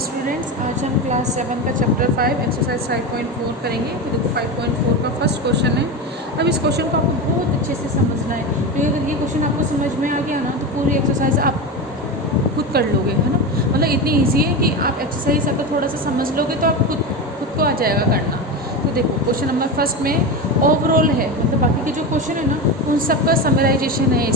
Students, आज हम class 7 का चैप्टर 5 एक्सरसाइज 5.4 करेंगे। तो देखो 5.4 का फर्स्ट क्वेश्चन है। अब इस क्वेश्चन को आपको बहुत अच्छे से समझना है, क्योंकि अगर ये क्वेश्चन आपको समझ में आ गया ना तो पूरी एक्सरसाइज आप खुद कर लोगे, है ना। मतलब इतनी ईजी है कि आप एक्सरसाइज अगर थोड़ा सा समझ लोगे तो आप खुद को आ जाएगा करना। तो देखो क्वेश्चन नंबर फर्स्ट में ओवरऑल है, मतलब बाकी के जो क्वेश्चन है ना उन सब का समराइजेशन है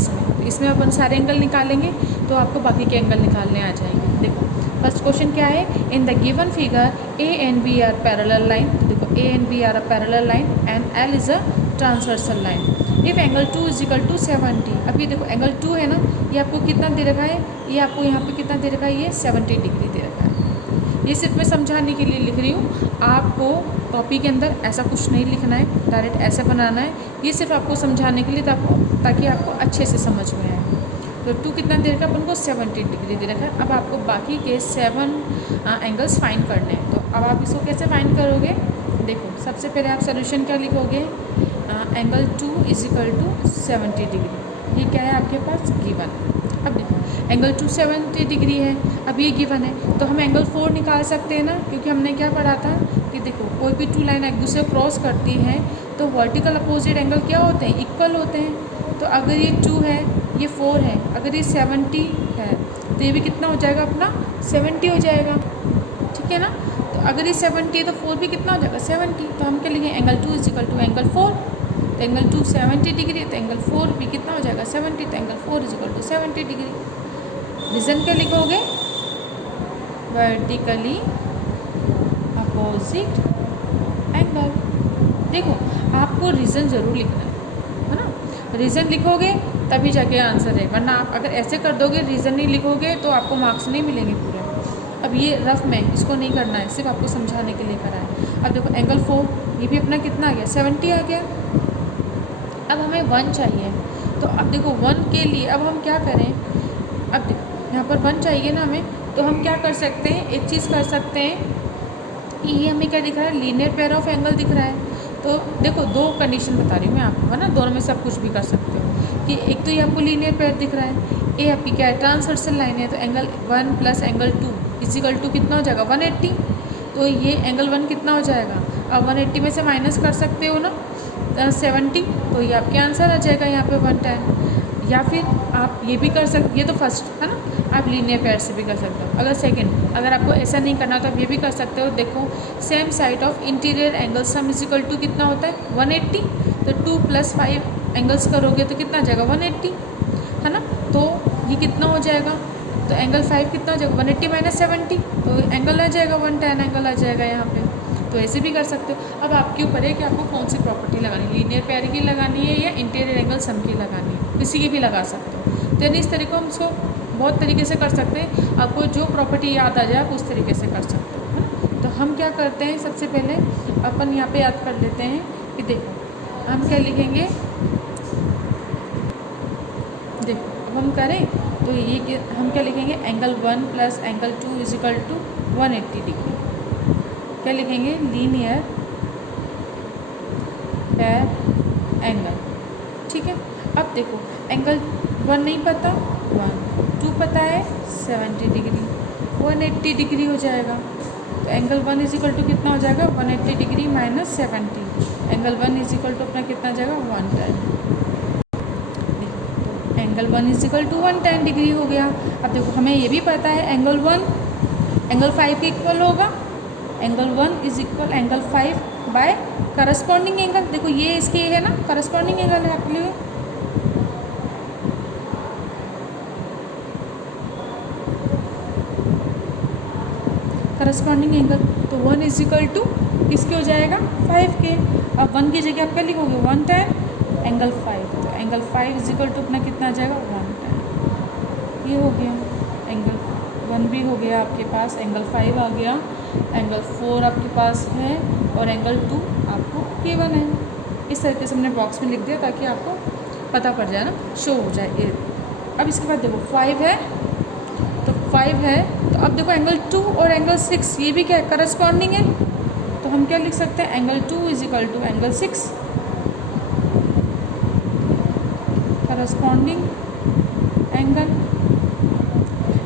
इसमें अपन सारे एंगल निकालेंगे तो आपको बाकी के एंगल निकालने आ जाएंगे। देखो फर्स्ट क्वेश्चन क्या है, in the given figure A and B are parallel line. तो देखो A and B are a parallel line and L is a transversal line. If angle 2 is equal to 70। अब ये देखो एंगल 2 है ना, ये आपको कितना दे रखा है, ये आपको यहाँ पे कितना दे रखा है, ये 70 डिग्री दे रखा है। ये सिर्फ मैं समझाने के लिए लिख रही हूँ, आपको कॉपी के अंदर ऐसा कुछ नहीं लिखना है, डायरेक्ट ऐसे बनाना है। ये सिर्फ आपको समझाने के लिए ताकि आपको अच्छे से समझ में आए। तो 2 कितना दे रखा है अपन को, 70 डिग्री दे रखा है। अब आपको बाकी के 7 एंगल्स फाइंड करने हैं। तो अब आप इसको कैसे फाइंड करोगे, देखो सबसे पहले आप सोल्यूशन क्या लिखोगे, angle 2 is equal to 70 degree. ये क्या है आपके पास, गिवन। अब देखो एंगल 2 70 डिग्री है, अब ये गिवन है तो हम एंगल 4 निकाल सकते हैं ना, क्योंकि हमने क्या पढ़ा था कि देखो कोई भी 2 लाइन एक दूसरे क्रॉस करती हैं तो वर्टिकल अपोजिट एंगल क्या होते हैं, इक्वल होते हैं। तो अगर ये 2 है, ये 4 है, अगर ये 70 है तो ये भी कितना हो जाएगा अपना 70 हो जाएगा, ठीक है ना। तो अगर ये 70 है तो 4 भी कितना हो जाएगा 70। तो हम क्या लिखेंगे, angle 2 is equal to angle 4। तो एंगल 2 70 डिग्री है तो एंगल 4 भी कितना हो जाएगा 70। तो angle 4 is equal to 70 degree. Reason क्या लिखोगे, वर्टिकली अपोजिट एंगल। देखो आपको रीज़न ज़रूर लिखना है ना, रीज़न लिखोगे तभी जाके आंसर है, वरना आप अगर ऐसे कर दोगे रीज़न नहीं लिखोगे तो आपको मार्क्स नहीं मिलेंगे पूरे। अब ये रफ में इसको नहीं करना है, सिर्फ आपको समझाने के लिए करा है। अब देखो एंगल 4 ये भी अपना कितना आ गया 70 आ गया। अब हमें 1 चाहिए, तो अब देखो 1 के लिए अब हम क्या करें, अब देखो यहाँ पर 1 चाहिए ना हमें, तो हम क्या कर सकते हैं, एक चीज़ कर सकते हैं, ये हमें क्या दिख रहा है, लीनियर पेयर ऑफ एंगल दिख रहा है। तो देखो 2 कंडीशन बता रही हूँ मैं आपको, है ना, दोनों में सब कुछ भी कर सकते हो। कि एक तो ये आपको लीनियर पेयर दिख रहा है, ए आपकी क्या है ट्रांसवर्सल लाइन है, तो angle 1 plus angle 2 is equal to कितना हो जाएगा 180। तो ये एंगल 1 कितना हो जाएगा, अब 180 में से माइनस कर सकते हो ना 70, तो ये आपके आंसर आ जाएगा यहाँ पे 110। या फिर आप ये भी कर सकते, ये तो फर्स्ट है ना, आप लीनियर पेयर से भी कर सकते हो। अगर सेकंड, अगर आपको ऐसा नहीं करना तो आप ये भी कर सकते हो। देखो same side of interior angle sum is equal to कितना होता है 180। तो 2 + 5 एंगल्स करोगे तो कितना आ जाएगा 180, है ना। तो ये कितना हो जाएगा, तो एंगल 5 कितना हो जाएगा 180 माइनस 70, तो एंगल आ जाएगा 110 एंगल आ जाएगा यहाँ पे। तो ऐसे भी कर सकते हो। अब आपके ऊपर है कि आपको कौन सी प्रॉपर्टी लगानी है, लीनियर पेयर की लगानी है या इंटीरियर एंगल सम की लगानी है, किसी की भी लगा सकते हो। तो यानी इस तरीके हम इसको बहुत तरीके से कर सकते हैं, आपको जो प्रॉपर्टी याद आ जाए आप उस तरीके से कर सकते हो, है ना। तो हम क्या करते हैं, सबसे पहले अपन यहाँ पे याद कर लेते हैं कि देखो हम क्या लिखेंगे, देखो अब हम करें तो ये हम क्या लिखेंगे, angle 1 plus angle 2 is equal to 180 degree. क्या लिखेंगे, लीनियर पेयर एंगल, ठीक है। अब देखो एंगल 1 नहीं पता 1, 2 पता है 70 डिग्री, 180 डिग्री हो जाएगा। तो एंगल 1 इज इक्वल टू कितना हो जाएगा 180 degree minus 70। Angle 1 is equal to अपना कितना जाएगा 110। तो angle 1 is equal to 110 degree हो गया। अब देखो हमें ये भी पता है एंगल 1 एंगल 5 के इक्वल होगा, angle 1 is equal angle 5 by corresponding angle. देखो ये इसके है ना करस्पॉन्डिंग एंगल है आपके लिए, करस्पॉन्डिंग एंगल। तो 1 इज इक्वल टू किसके हो जाएगा 5 के। अब 1 की जगह आप क्या लिखोगे 110 एंगल 5। तो एंगल 5 इज इक्वल टू अपना कितना आ जाएगा 110। ये हो गया एंगल 1 भी हो गया आपके पास, एंगल 5 आ गया, एंगल 4 आपके पास है और एंगल 2 आपको गिवन है। इस तरीके से हमने बॉक्स में लिख दिया ताकि आपको पता पड़ जाए ना, शो हो जाए ये। अब इसके बाद देखो 5 है, तो 5 है तो अब देखो एंगल 2 और एंगल 6 ये भी क्या है करस्पॉन्डिंग है। तो हम क्या लिख सकते हैं, angle 2 is equal to angle 6, corresponding angle.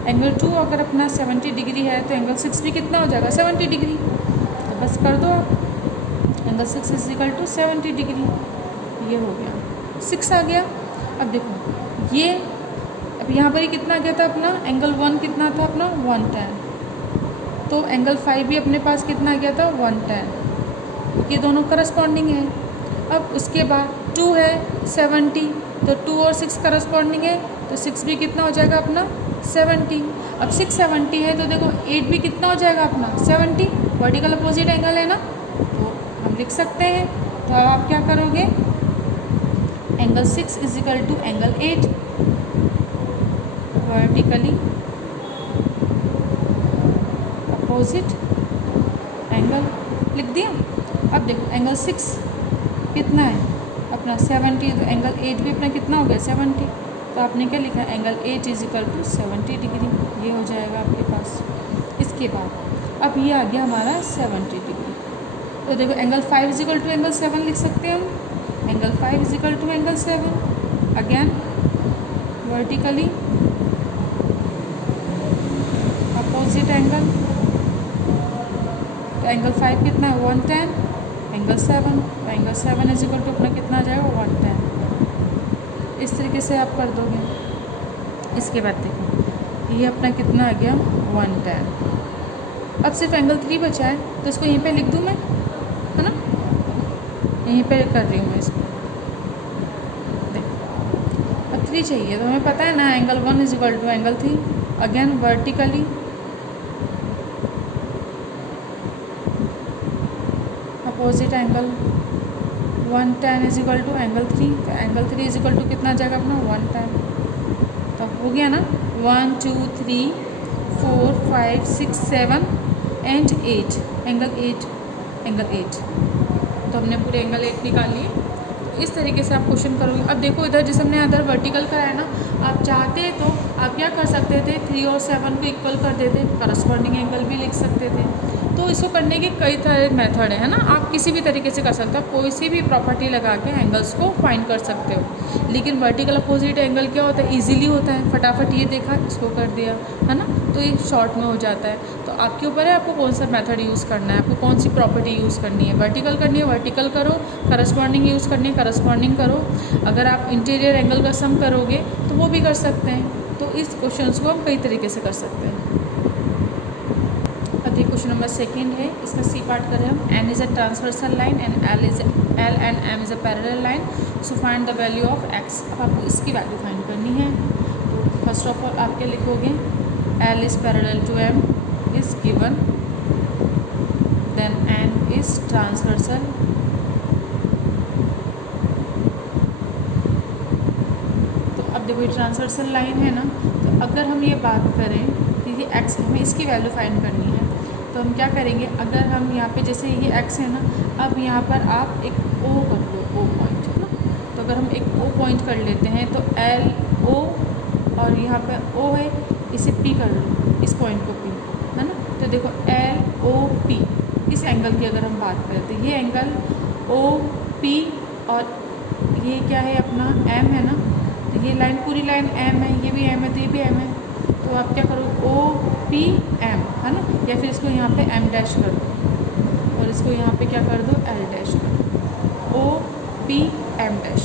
Angle 2 अगर अपना 70 डिग्री है तो एंगल 6 भी कितना हो जाएगा 70 डिग्री। तो बस कर दो आप, angle 6 is equal to 70 degree. ये हो गया 6 आ गया। अब देखो ये अब यहाँ पर ही कितना आ गया था अपना एंगल 1 कितना था अपना 110। तो एंगल 5 भी अपने पास कितना आ गया था 110। ये दोनों करस्पॉन्डिंग है। अब उसके बाद 2 है 70, तो 2 और 6 करस्पॉन्डिंग है, तो 6 भी कितना हो जाएगा अपना 70। अब 6 70 है तो देखो 8 भी कितना हो जाएगा अपना 70, वर्टिकल अपोजिट एंगल है ना, तो हम लिख सकते हैं। तो अब आप क्या करोगे, angle 6 is equal to angle 8 vertically opposite angle लिख दिया। अब देखो एंगल 6 कितना है अपना 70, तो एंगल 8 भी अपना कितना हो गया 70। तो आपने क्या लिखा angle 8 is equal to 70 degree. ये हो जाएगा आपके पास। इसके बाद अब ये आ गया हमारा 70 डिग्री। तो देखो angle 5 is equal to angle 7 लिख सकते हैं हम। Angle 5 is equal to angle 7 again vertically opposite angle. तो एंगल 5 कितना है 110, एंगल 7, तो एंगल 7 इज इक्वल टू अपना कितना आ जाएगा 110। इस तरीके से आप कर दोगे। इसके बाद देखो ये अपना कितना आ गया 110। अब सिर्फ एंगल 3 बचा है, तो इसको यहीं पे लिख दूँ मैं, है ना, यहीं पे कर रही हूँ मैं इसको। देखो अब 3 चाहिए, तो हमें पता है ना angle 1 is equal to angle 3 again vertically opposite angle 110 is equal to angle 3। तो एंगल 3 इज इक्वल टू कितना आ जाएगा अपना 110। तो हो गया ना 1 2 3 4 5 6 7 एंड 8 एंगल 8 एंगल 8। तो हमने पूरे एंगल 8 निकाल लिए। इस तरीके से आप क्वेश्चन करोगे। अब देखो इधर जैसे हमने अदर वर्टिकल कराया ना, आप चाहते तो आप क्या कर सकते थे 3 और 7 को इक्वल कर देते, करस्पॉन्डिंग एंगल भी लिख सकते थे। तो इसको करने के कई तरह मेथड है ना, आप किसी भी तरीके से कर सकते हो, कोई सी भी प्रॉपर्टी लगा के एंगल्स को फाइंड कर सकते हो। लेकिन वर्टिकल अपोजिट एंगल क्या होता है, इजीली होता है, फटाफट ये देखा इसको कर दिया, है ना, तो ये शॉर्ट में हो जाता है। तो आपके ऊपर है आपको कौन सा मेथड यूज़ करना है, आपको कौन सी प्रॉपर्टी यूज़ करनी है। वर्टिकल करनी है वर्टिकल करो, करस्पॉन्डिंग यूज़ करनी है करस्पॉन्डिंग करो। अगर आप इंटीरियर एंगल का सम करोगे तो वो भी कर सकते हैं। तो इस क्वेश्चन को हम कई तरीके से कर सकते हैं। क्वेश्चन नंबर 2 है, इसका सी पार्ट करें हम। N is a transversal line and L and M is a parallel line, so find the value of x. अब आपको इसकी वैल्यू फाइंड करनी है। तो फर्स्ट ऑफ ऑल आप क्या लिखोगे, L is parallel to M is given, then N is transversal तो अब देखो ये ट्रांसवर्सल लाइन है ना, तो अगर हम ये बात करें कि ये एक्स हमें इसकी वैल्यू फाइंड करनी है, तो हम क्या करेंगे, अगर हम यहाँ पे जैसे ये x है ना, अब यहाँ पर आप एक O कर लो, O पॉइंट है ना। तो अगर हम एक O पॉइंट कर लेते हैं तो L O और यहाँ पे O है, इसे P कर लो, इस पॉइंट को P, है ना। तो देखो L O P, इस एंगल की अगर हम बात करें तो ये एंगल O P और ये क्या है अपना M है ना। तो ये लाइन पूरी लाइन M है, ये भी M है, तो ये भी M है। तो आप क्या करो O P M, है ना, या फिर इसको यहाँ पे M डैश कर दो और इसको यहाँ पे क्या कर दो L डैश कर दो। O P M dash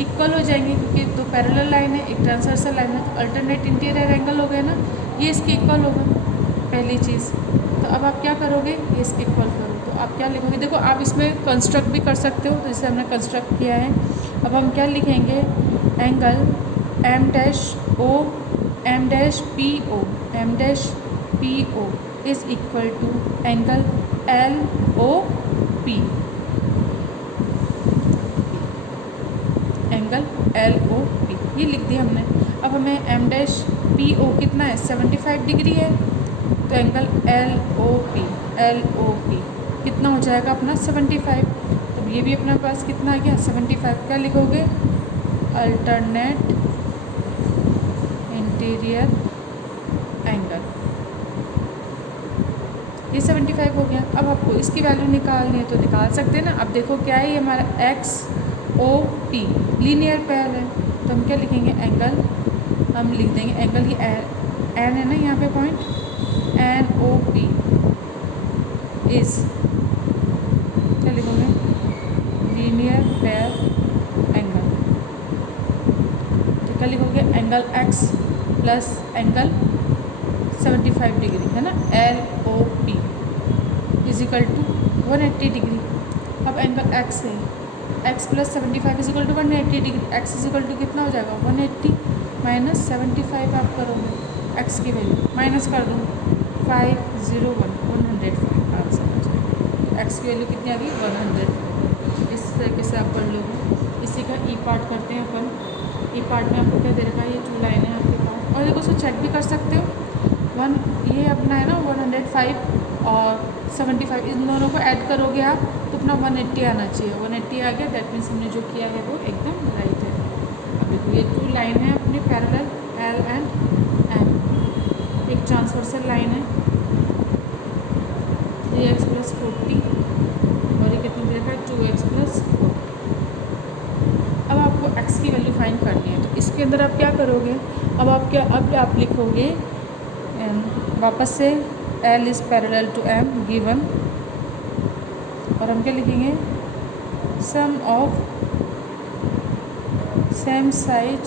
equal हो जाएंगे क्योंकि दो पैरेलल लाइन है, एक ट्रांसवर्सल लाइन है, तो अल्टरनेट इंटीरियर एंगल हो गए ना, ये इसके इक्वल होगा पहली चीज़। तो अब आप क्या करोगे, ये इसके इक्वल करो। तो आप क्या लिखोगे, देखो आप इसमें कंस्ट्रक्ट भी कर सकते हो, तो इसे हमने कंस्ट्रक्ट किया है। अब हम क्या लिखेंगे, angle M dash O M dash P O M dash P O is equal to angle L O P, angle L O P ये लिख दिया हमने। अब हमें M डैश P O कितना है 75 डिग्री है, तो एंगल L O P कितना हो जाएगा अपना 75। तो ये भी अपने पास कितना आ गया 75। क्या लिखोगे, अल्टरनेट इंटीरियर एंगल, ये 75 हो गया। अब आपको इसकी वैल्यू निकालनी है तो निकाल सकते हैं ना। अब देखो क्या है, ये हमारा एक्स ओ पी लीनियर पैर है, तो हम क्या लिखेंगे, एंगल हम लिख देंगे एंगल की एन है ना यहाँ पे पॉइंट, NOP इज़ क्या लिखोगे, लीनियर पेयर एंगल। तो क्या लिखोगे, angle x plus angle 75 degree है ना, LOP is equal to 180 degree. अब एंगल x है, x plus 75 is equal to 180 degree, x is equal to कितना हो जाएगा 180 माइनस 75 आप करोगे, x की वैल्यू माइनस कर दो 501 105 आंसर हो जाएगा। x की वैल्यू कितनी आ गई 105। इस तरीके से आप कर लोगे। इसी का ई पार्ट करते हैं अपन। ई पार्ट में आपको क्या दे रखा है, ये 2 लाइन है आपके पास, और देखो उसको चेक भी कर सकते हो। ये अपना है ना 105 और 75, इन दोनों को ऐड करोगे आप तो अपना 180 आना चाहिए। 180 आ गया, दैट मीन्स हमने जो किया है वो एकदम राइट है। अब देखो ये 2 लाइन है अपनी पैरेलल, L एंड M, एक ट्रांसवर्सल लाइन है 3x प्लस 40 और ये कितनी देर का 2x प्लस 40। अब आपको x की वैल्यू फाइंड करनी है, तो इसके अंदर आप क्या करोगे, अब आप लिखोगे वापस से L is parallel to M given, और हम क्या लिखेंगे, sum of same side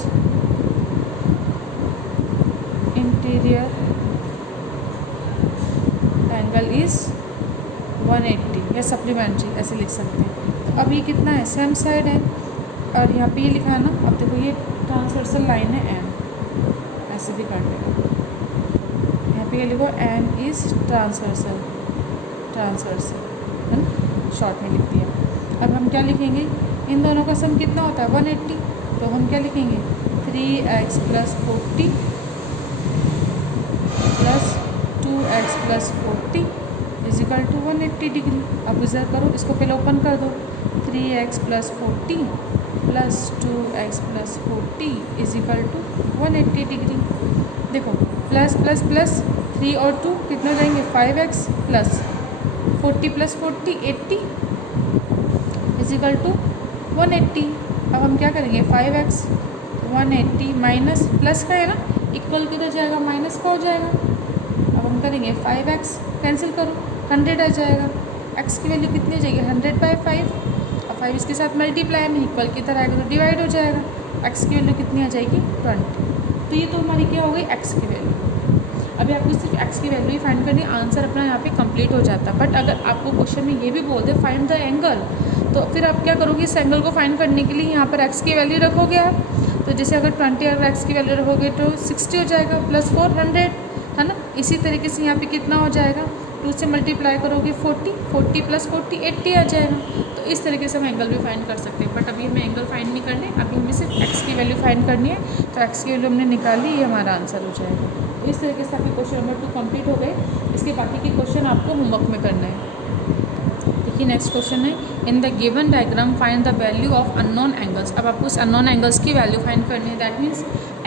interior angle is 180 या सप्लीमेंट्री ऐसे लिख सकते हैं। तो अब ये कितना है, सेम साइड है, और यहाँ पे ये लिखा है ना, अब देखो ये ट्रांसवर्सल लाइन है M, ऐसे भी कर देगा, यहाँ पे ये लिखो M इज़ ट्रांसवर्सल है ना, शॉर्ट में लिख दिया। अब हम क्या लिखेंगे, इन दोनों का सम कितना होता है 180, तो हम क्या लिखेंगे 3x plus 40 plus 2x plus 40 is equal to 180 degree. अब इधर करो, इसको पहले ओपन कर दो, 3x plus 40 plus 2x plus 40 is equal to 180 degree. देखो प्लस प्लस प्लस 3 और 2 कितने हो जाएंगे 5x plus 40 plus 40 80 is equal to 180। अब हम क्या करेंगे 5x 180 माइनस प्लस का है ना, इक्वल किधर जाएगा, माइनस का हो जाएगा। अब हम करेंगे 5x कैंसिल करो, 100 आ जाएगा, x की वैल्यू कितनी हो जाएगी 100/5, और 5 इसके साथ मल्टीप्लाई में इक्वल की तरह आएगा तो डिवाइड हो जाएगा, x की वैल्यू कितनी आ जाएगी 20। तो ये तो हमारी क्या हो गई x की वैल्यू। अभी आपको सिर्फ x की वैल्यू ही फाइंड करनी, आंसर अपना यहाँ पे कंप्लीट हो जाता है। बट अगर आपको क्वेश्चन में ये भी बोल दे फाइंड द एंगल, तो फिर आप क्या करोगे, इस एंगल को फाइंड करने के लिए यहाँ पर x की वैल्यू रखोगे आप। तो जैसे अगर 20 अगर x की वैल्यू रखोगे तो 60 हो जाएगा प्लस 400 है ना। इसी तरीके से यहाँ पे कितना हो जाएगा, 2 से मल्टीप्लाई करोगे 40 प्लस 40 80 आ जाएगा। तो इस तरीके से हम एंगल भी फाइंड कर सकते हैं। बट अभी हमें एंगल फाइंड नहीं करने, अभी हमें सिर्फ x की वैल्यू फाइंड करनी है। तो x की वैल्यू हमने निकाली, ये हमारा आंसर हो जाएगा। तो इस तरीके से आपके क्वेश्चन नंबर 2 कंप्लीट हो गए। इसके बाकी के क्वेश्चन आपको होमवर्क में करना है। देखिए नेक्स्ट क्वेश्चन है, in the given diagram find the value of unknown angles. अब आपको उस अननोन एंगल्स की वैल्यू फाइंड करनी है, that means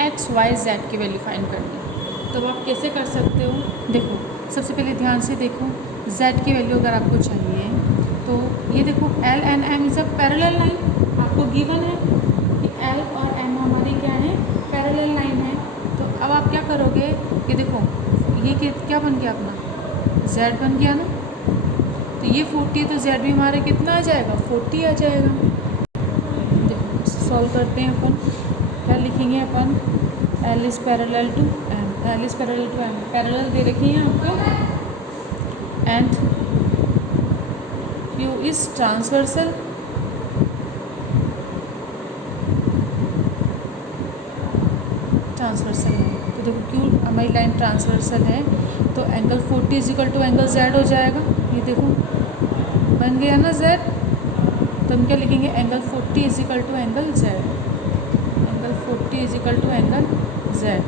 x y z की वैल्यू फाइंड करनी है। तो आप कैसे कर सकते हो, देखो सबसे पहले ध्यान से देखो, z की वैल्यू अगर आपको चाहिए तो ये देखो L and M is a parallel line, आपको गिवन है कि L और M हमारी क्या है पैरेलल लाइन है। तो अब आप क्या करोगे कि देखो ये क्या बन गया अपना z बन गया ना, तो ये 40 है तो z भी हमारा कितना आ जाएगा 40 आ जाएगा। देखो सॉल्व करते हैं अपन, क्या लिखेंगे अपन, L is parallel to M, L is parallel to M, parallel दे रखी है आपको, एंड Q इज़ ट्रांसवर्सल, है। तो देखो Q हमारी लाइन ट्रांसवर्सल है, तो angle 40 is equal to angle Z हो जाएगा। ये देखो बन गया ना Z, तो हम क्या लिखेंगे angle 40 is equal to angle Z, angle 40 is equal to angle Z।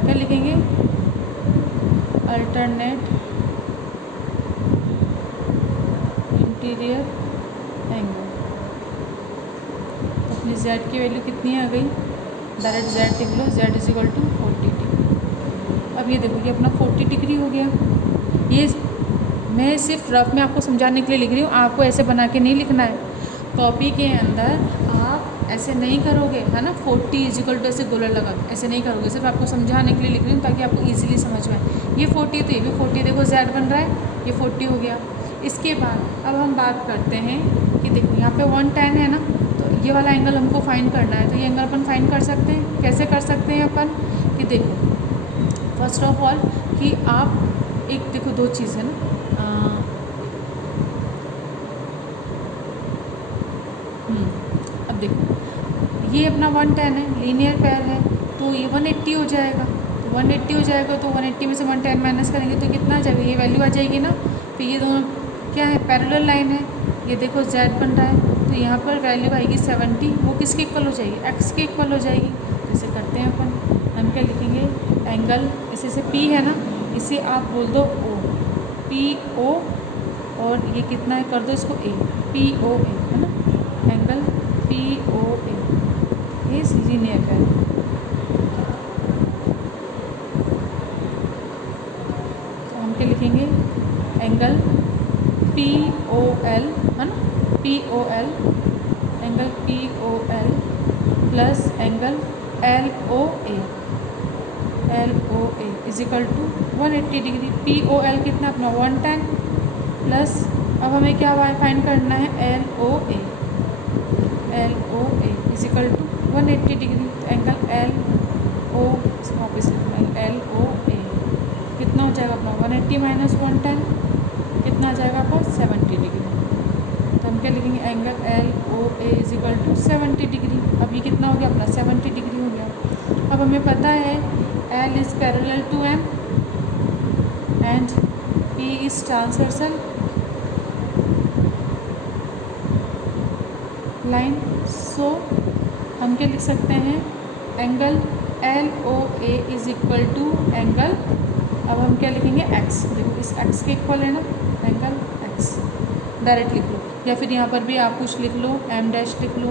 क्या लिखेंगे अल्टरनेट इंटीरियर एंगल। तो अपनी Z की वैल्यू कितनी आ गई, डायरेक्ट Z लिख लो, Z is equal to 40 degree. अब ये देखो ये अपना 40 डिग्री हो गया। ये मैं सिर्फ रफ में आपको समझाने के लिए लिख रही हूँ, आपको ऐसे बना के नहीं लिखना है। कॉपी के अंदर आप ऐसे नहीं करोगे, है ना, 40 इजिकल टू ऐसे गोला लगा दो, ऐसे नहीं करोगे, सिर्फ आपको समझाने के लिए लिख रही हूँ ताकि आपको ईजिली समझ में आए। ये 40 तो ये भी 40, देखो z बन रहा है, ये 40 हो गया। इसके बाद अब हम बात करते हैं कि देखो यहाँ पे 110 है ना, तो ये वाला एंगल हमको फाइंड करना है। तो ये एंगल अपन फाइंड कर सकते हैं, कैसे कर सकते हैं अपन, कि देखो फर्स्ट ऑफ ऑल कि आप एक देखो दो चीज़ है ना, अब देखो ये अपना 110 है, लीनियर पेयर है, तो ये 180 हो जाएगा। तो 180 हो जाएगा तो 180 में से 110 माइनस करेंगे तो कितना आ जाएगा, ये वैल्यू आ जाएगी ना। तो ये दोनों क्या है, पैरेलल लाइन है। ये देखो z बन रहा है, तो यहाँ पर वैल्यू आएगी 70, वो किसके इक्वल हो जाएगी, x के इक्वल हो जाएगी। जैसे करते हैं अपन, हम क्या लिखेंगे, एंगल इसे P है ना, इसे आप बोल दो O, PO, और ये कितना है कर दो इसको A, POA, है ना, एंगल POA, ये लीनियर है। तो हम क्या लिखेंगे, एंगल POL, है ना, POL, angle POL plus angle LOA, LOA is equal to 180 degree. POL कितना अपना 110 प्लस, अब हमें क्या फाइंड करना है, LOA, LOA is equal to 180 degree. Angle LO वापस LOA कितना हो जाएगा अपना 180 माइनस 110, कितना आ जाएगा आपका 70 डिग्री। तो हम क्या लिखेंगे, angle LOA is equal to 70 degree. अब ये कितना हो गया अपना 70 डिग्री हो गया। अब हमें पता है L is parallel to M and P is transversal line. So हम क्या लिख सकते हैं, angle LOA is equal to angle, अब हम क्या लिखेंगे x, देखो इस x के इक्वल है ना, एंगल x डायरेक्ट लिख लो, या फिर यहाँ पर भी आप कुछ लिख लो, M डैश लिख लो,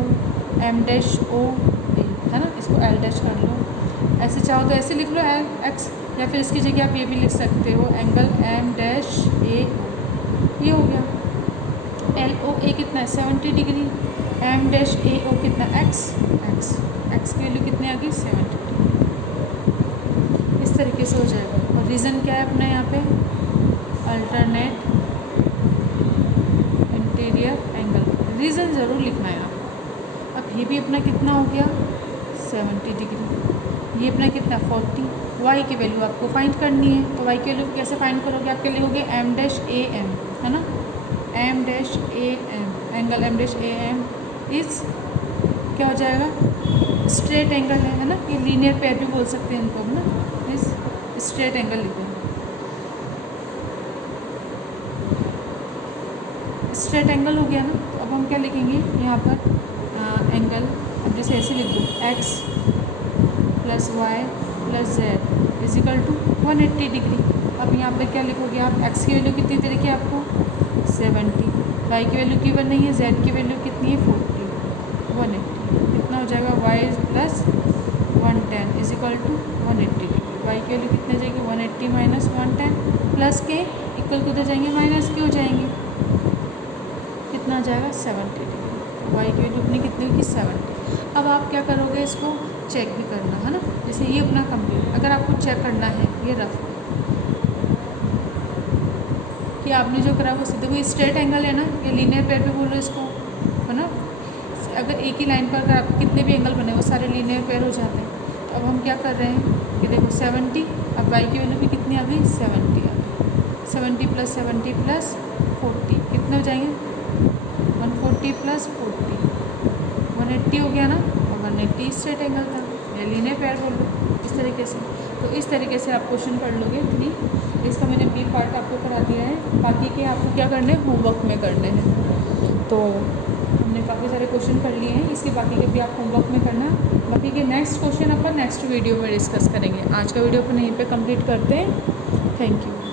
M डैश O A, है ना, इसको L डैश कर लो। ऐसे चाहो तो ऐसे लिख लो x, या फिर इसकी जगह आप ये भी लिख सकते हो, एंगल M डैश A, ये हो गया। LOA कितना है 70 डिग्री, M डैश AO कितना x की वैल्यू कितनी आ गई 70 डिग्री। इस तरीके से हो जाएगा। और रीज़न क्या है अपना यहाँ पे, अल्टरनेट इंटीरियर एंगल, रीज़न ज़रूर लिखना है आप। अब ये भी अपना कितना हो गया 70 डिग्री, ये अपना कितना 40। y की वैल्यू आपको फाइंड करनी है, तो y की वैल्यू कैसे फाइंड करोगे, आप क्या लिखोगे, M डैश AM, है ना, M dash AM, angle M dash AM इस क्या हो जाएगा, स्ट्रेट एंगल है ना, ये लीनियर पेयर भी बोल सकते हैं इनको ना, इस स्ट्रेट एंगल लिखो, स्ट्रेट एंगल हो गया ना। तो अब हम क्या लिखेंगे यहाँ पर, एंगल, अब जैसे ऐसे लिख दो, x plus y plus z is equal to 180 degree. अब यहाँ पर क्या लिखोगे आप, x की वैल्यू कितनी दे रखी है आपको 70, y की वैल्यू की नहीं है, z की वैल्यू कितनी है 40, 180, कितना हो जाएगा y plus 110 is equal to 180 degree. y की वैल्यू कितने जाएगी 180 माइनस 110 प्लस के इक्वल कितने जाएंगे, माइनस के हो जाएंगे, कितना आ जाएगा 70 डिग्री। y की वैल्यू अपनी कितनी होगी 70। अब आप क्या करोगे, इसको चेक भी करना है ना, जैसे ये अपना कंप्लीट, अगर आपको चेक करना है ये रफ कि आपने जो करा वो सीधे, वो स्ट्रेट एंगल है ना, ये लीनियर पेयर पे बोलो इसको, है ना। अगर एक ही लाइन पर अगर आप कितने भी एंगल बने वो सारे लीनियर पेयर हो जाते हैं। तो अब हम क्या कर रहे हैं कि देखो 70, अब y की वैल्यू भी कितनी आ गई 70 आ गई, 70 प्लस 70 प्लस 40 कितने हो जाएंगे 140 प्लस 40 180 हो गया ना, और 180 स्ट्रेट एंगल था, या लीनियर पेयर बोलो इस तरीके से। तो इस तरीके से आप क्वेश्चन पढ़ लोगे 3। इसका मैंने बी पार्ट आपको करा दिया है, बाकी के आपको क्या करने हैं, होमवर्क में करने हैं। तो हमने काफ़ी सारे क्वेश्चन कर लिए हैं, इसके बाकी के भी आप होमवर्क में करना। बाकी के नेक्स्ट क्वेश्चन अपन नेक्स्ट वीडियो में डिस्कस करेंगे। आज का वीडियो अपन यहीं पे कंप्लीट करते हैं। Thank you.